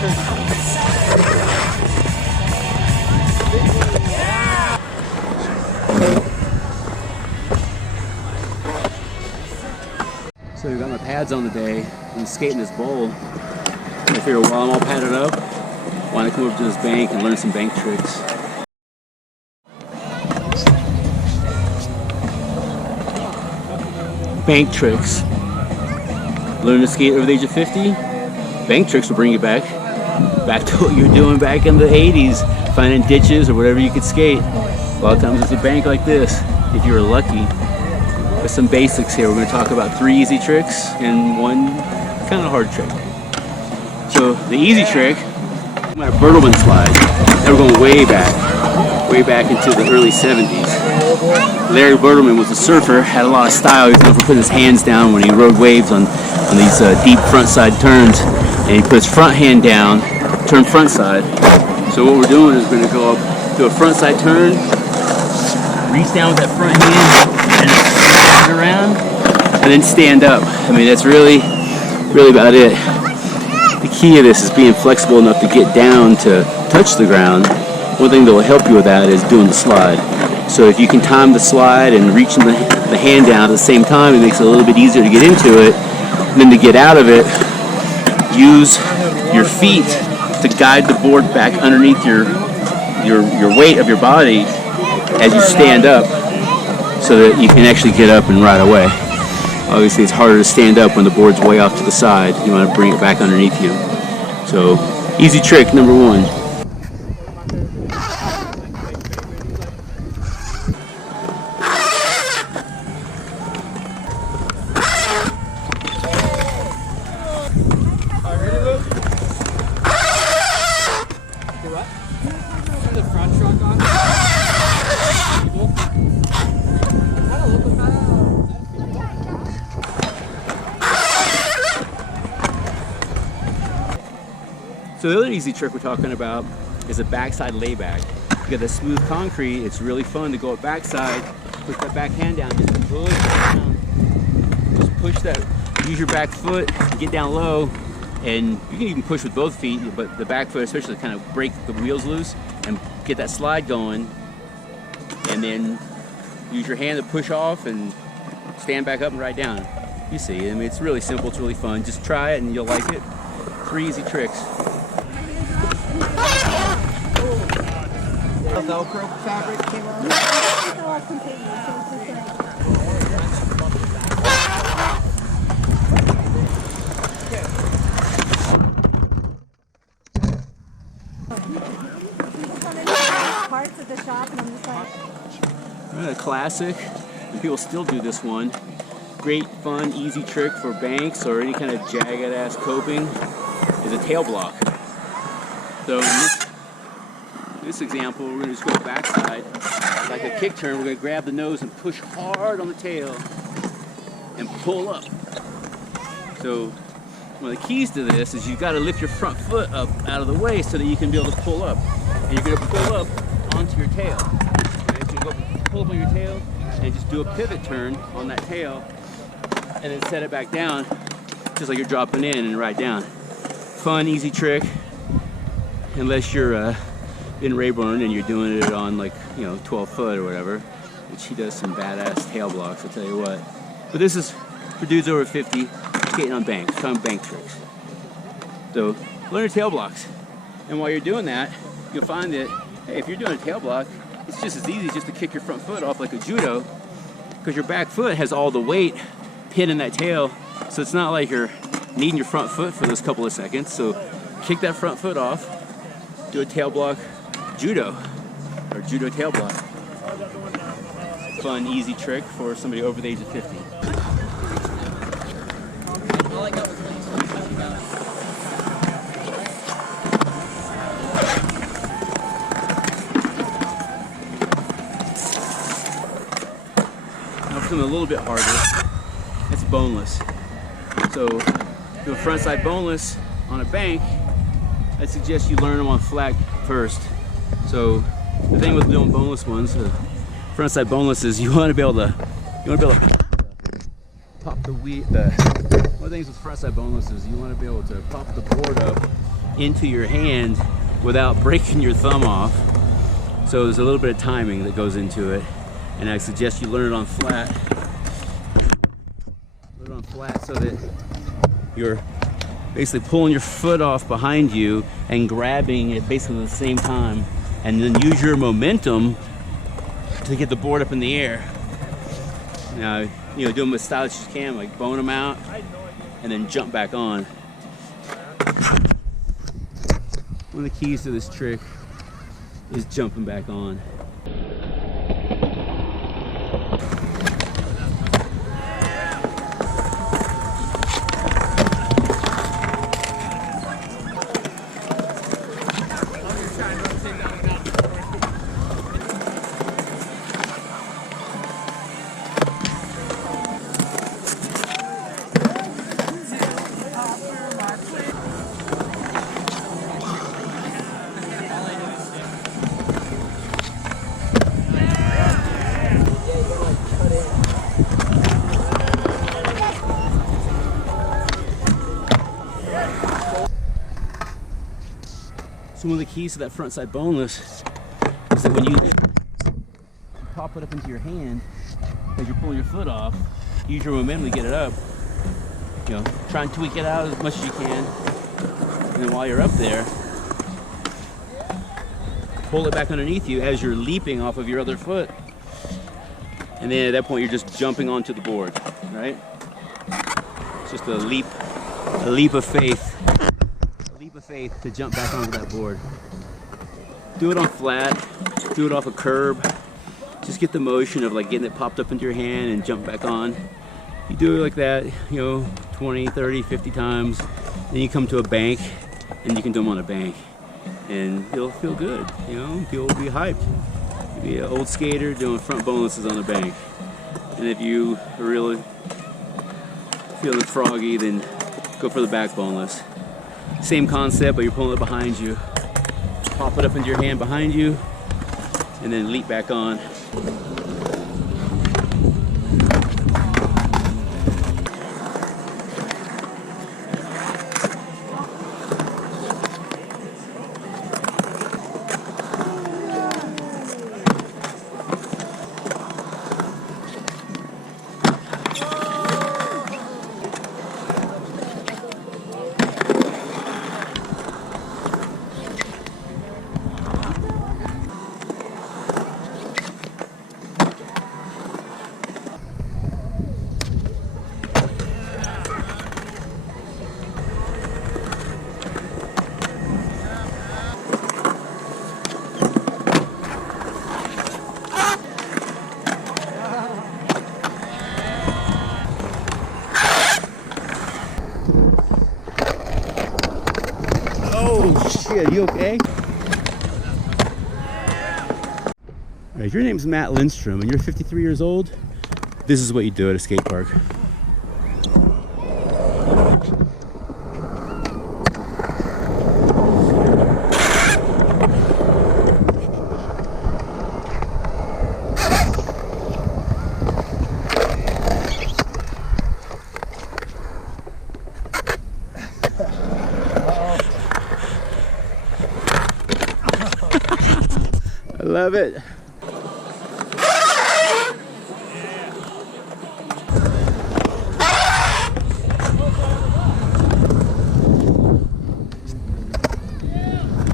So I got my pads on today. I'm skating this bowl. I figure while I'm all padded up, why not come over to this bank and learn some bank tricks. Bank tricks. Learn to skate over the age of 50. Bank tricks will bring you back to what you were doing back in the 80s, finding ditches or whatever you could skate. A lot of times it's a bank like this, if you were lucky. There's some basics here. We're going to talk about 3 easy tricks and 1 kind of hard trick. So the easy trick, my Bertlemann slide. Now we're going way back into the early 70s. Larry Bertlemann was a surfer, had a lot of style. He was known for putting his hands down when he rode waves on these deep front side turns. And he put his front hand down, turn front side. So what we're doing is we're going to go up to a front side turn, reach down with that front hand, and turn around, and then stand up. I mean, that's really about it. The key of this is being flexible enough to get down to touch the ground. One thing that will help you with that is doing the slide. So if you can time the slide and reaching the hand down at the same time, it makes it a little bit easier to get into it. And then to get out of it, use your feet to guide the board back underneath your weight of your body as you stand up, so that you can actually get up and ride away. Obviously it's harder to stand up when the board's way off to the side. You want to bring it back underneath you. So easy trick number 1. So the other easy trick we're talking about is a backside layback. You got the smooth concrete, it's really fun to go up backside, push that back hand down, just push down. Just push that, use your back foot, get down low, and you can even push with both feet, but the back foot especially kind of break the wheels loose and get that slide going, and then use your hand to push off and stand back up and ride down. You see, I mean, it's really simple, it's really fun. Just try it and you'll like it. 3 easy tricks. Velcro fabric came on. Parts of the shop, and I'm just like, A classic, and people still do this one. Great, fun, easy trick for banks or any kind of jagged ass coping is a tail block. So in this example, we're going to just go backside, like a kick turn. We're going to grab the nose and push hard on the tail and pull up. So one of the keys to this is you've got to lift your front foot up out of the way so that you can be able to pull up. And you're going to pull up onto your tail. Okay, so you go pull up on your tail and just do a pivot turn on that tail and then set it back down just like you're dropping in and right down. Fun, easy trick, unless you're in Rayburn and you're doing it on, like, 12 foot or whatever, which he does some badass tail blocks, I'll tell you what. But this is for dudes over 50 skating on banks, talking bank tricks. So learn your tail blocks, and while you're doing that, you'll find that, hey, if you're doing a tail block, it's just as easy just to kick your front foot off like a judo, because your back foot has all the weight hit in that tail, so it's not like you're needing your front foot for those couple of seconds. So kick that front foot off, do a tail block judo, or judo tail block. Fun, easy trick for somebody over the age of 50. Now for something a little bit harder, it's boneless. So do a front side boneless on a bank. I suggest you learn them on flat first. So the thing with doing boneless ones, front side boneless, is you want to be able to pop the wheel. One of the things with front side boneless is you want to be able to pop the board up into your hand without breaking your thumb off. So there's a little bit of timing that goes into it, and I suggest you learn it on flat. Learn it on flat so that you're basically pulling your foot off behind you and grabbing it basically at the same time, and then use your momentum to get the board up in the air. Now, you know, do them as stylish as you can, like bone them out and then jump back on. One of the keys to this trick is jumping back on. So one of the keys to that front side boneless is that when you pop it up into your hand as you're pulling your foot off, use your momentum to get it up. You know, try and tweak it out as much as you can. And then while you're up there, pull it back underneath you as you're leaping off of your other foot. And then at that point, you're just jumping onto the board, right? It's just a leap of faith. Faith to jump back onto that board. Do it on flat, do it off a curb. Just get the motion of like getting it popped up into your hand and jump back on. You do it like that, you know, 20, 30, 50 times. Then you come to a bank and you can do them on a bank. And you'll feel good, you know, you'll be hyped. You'll be an old skater doing front bonuses on a bank. And if you are really feeling froggy, then go for the back boneless. Same concept, but you're pulling it behind you. Pop it up into your hand behind you, and then leap back on. Shit, you okay? All right, your name's Matt Lindstrom and you're 53 years old. This is what you do at a skate park. I love it.